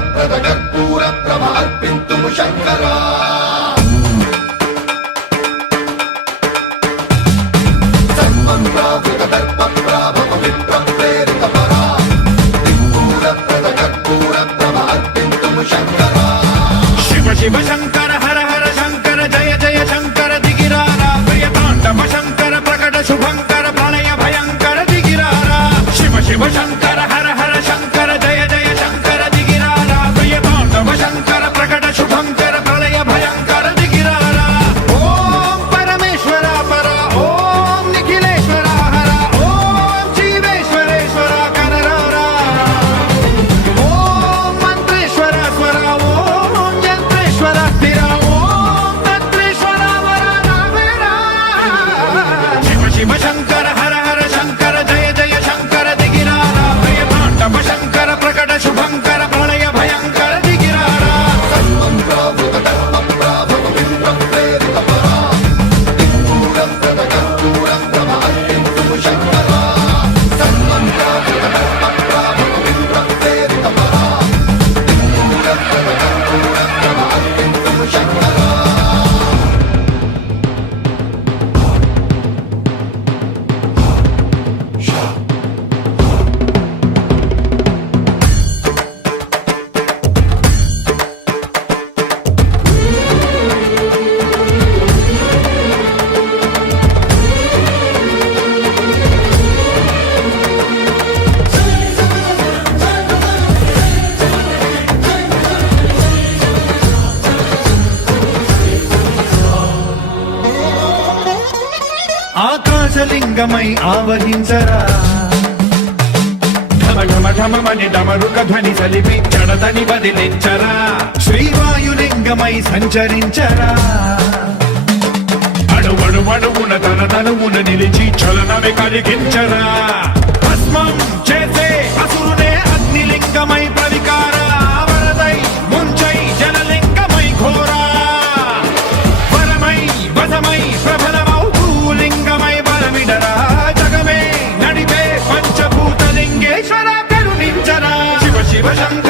సిద్ధప్రద కర్పూర ప్రభ అర్పింతుము శంకరా సర్వం ప్రావృత దర్ప ప్రాభవ విప్ర ప్రేరిత పరా దిక్పూర ప్రద కర్పూర ప్రభ అర్పింతుము శంకరా శివ శివ శంకర హర హర శంకర జయ జయ శంకర దిగిరారా ప్రియ తాండవ శంకర ప్రకట శుభంకర ప్రళయ భయంకర దిగిరారా శివ శివ శంకర హర హర శంకర జయ జయ శంకర దిగిరారా ప్రియ తాండవ శంకర ప్రకట శుభంకర ప్రళయ భయంకర దిగిరారా ఓం పరమేశ్వర పర ఓం నిఖిలేశ్వర హర ఓం జీవేశ్వరేశ్వర కరరారా ఓం మంత్రేశ్వర స్వర ఓం యంత్రేశ్వర స్థిర ఓం తంత్రేశ్వర వర నావేరా శివ శివ శంకర హర హర శంకర జయ జయ శంకర దిగిరారా ప్రియ తాండవ శంకర ప్రకట శుభంకర ప్రళయ భయంకర దిగిరారా సర్వం ప్రావృత దర్ప ప్రాభవ విప్ర ప్రేరిత పరా దిక్పూర ప్రద కర్పూర ప్రభ అర్పింతుము శంకరా సర్వం ప్రావృత దర్ప ప్రాభవ విప్ర ప్రేరిత పరా దిక్పూర ప్రద కర్పూర ప్రభ అర్పింతుము శంకరా ఆకాశలింగమై ఆవహించరా ఢమ ఢమ ఢమమని డమరుక ధ్వని సలిపి జడదని వదిలించరా శ్రీవాయులింగమై సంచరించరా అణువణువున తన తనువున నిలిచి చలనమే కలిగించరా భస్మం చేసే అసురునే అగ్నిలింగమై ప్రవికారా వరదై ముంచై జలలింగమై ఘోరా వరమై వధమై ప్రబలమౌ భూలింగమై బలమిడరా జగమే నడిపే పంచభూత లింగేశ్వర కరుణించరా శివ శివ శంకర